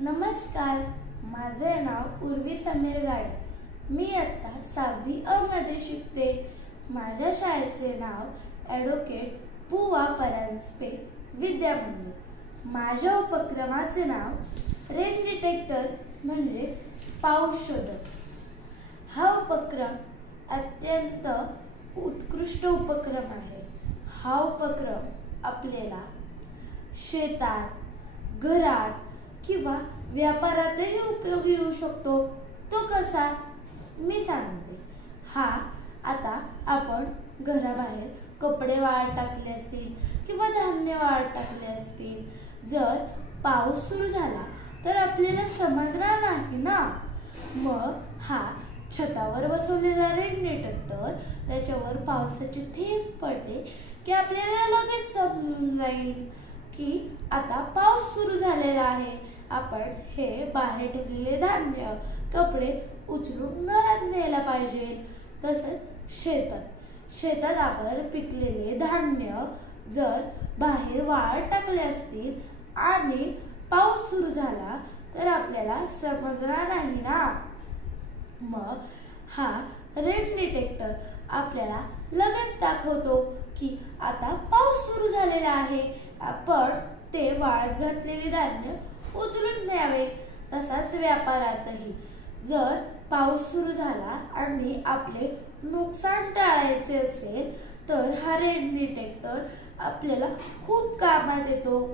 नमस्कार, माझे नाव उर्वी समीर गाडे. मी आता 6वी अ मध्ये शिकते. माझ्या शाळेचे नाव ॲडव्होकेट बुवा परांजपे विद्या मंदिर. माझ्या उपक्रमाचे नाव रेन डिटेक्टर म्हणजे पाऊस शोधक. हा उपक्रम अत्यंत उत्कृष्ट उपक्रम आहे. हा उपक्रम आपल्याला शेतात, घरात किंवा व्यापारातही उपयोगी येऊ शकतो. तो कसा? मी सांगते. आता आपण घराबाहेर कपडे वाळत टाकले असतील किंवा धान्य वाळत टाकले असतील, जर पाऊस सुरू झाला तर आपल्याला समजणार नाही ना. मग हा छतावर बसवलेला रेन डिटेक्टर, त्याच्यावर पावसाचे थेंब पडले की आपल्याला लगेच समजून जाईल की आता पाऊस सुरू झालेला आहे. आपण हे बाहेर ठेवलेले धान्य, कपडे उचलून घरात न्यायला पाहिजे. तसंच शेतात आपण पिकलेले धान्य जर बाहेर वाळत टाकले असतील आणि पाऊस सुरू झाला तर आपल्याला समजणार नाही ना. मग हा रेन डिटेक्टर आपल्याला लगेच दाखवतो की आता पाऊस सुरू झालेला आहे. आपण ते वाळत घातलेले धान्य उचलून न्यावे. तसाच व्यापारातही जर पाऊस सुरू झाला आणि आपले नुकसान टाळायचे असेल तर हा रेन डिटेक्टर आपल्याला खूप कामात येतो.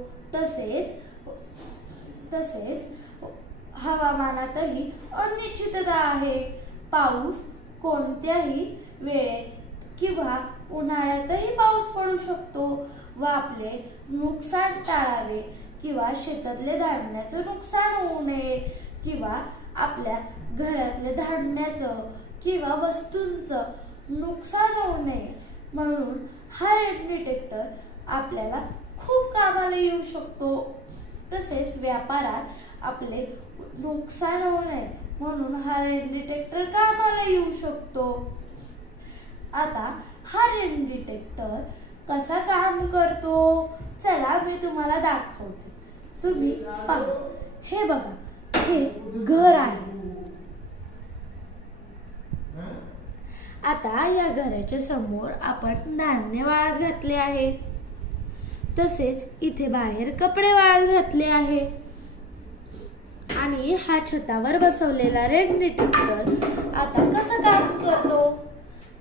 तसेच हवामानातही अनिश्चितता आहे. पाऊस कोणत्याही वेळेत किंवा उन्हाळ्यातही पाऊस पडू शकतो व आपले नुकसान टाळावे किंवा शेतातले धान्याचं नुकसान होऊ नये किंवा आपल्या घरातल्या धान्याचं किंवा वस्तूंचं नुकसान होऊ नये म्हणून हा रेन डिटेक्टर आपल्याला खूप कामाला येऊ शकतो. तसेच व्यापारात आपले नुकसान होऊ नये म्हणून हा रेन डिटेक्टर कामाला येऊ शकतो. आता हा रेन डिटेक्टर कसा काम करतो, चला मी तुम्हाला दाखवते. तुम्ही पहा, हे बघा, हे घर आहे. आता या घराच्या समोर आपण धान्य वाळत घातले आहे. तसेच इथे बाहेर कपडे वाळत घातले आहे. आणि हा छतावर बसवलेला रेन डिटेक्टर आता कसं काम करतो,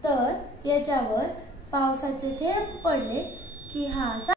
तर याच्यावर पावसाचे थेंब पडले की हा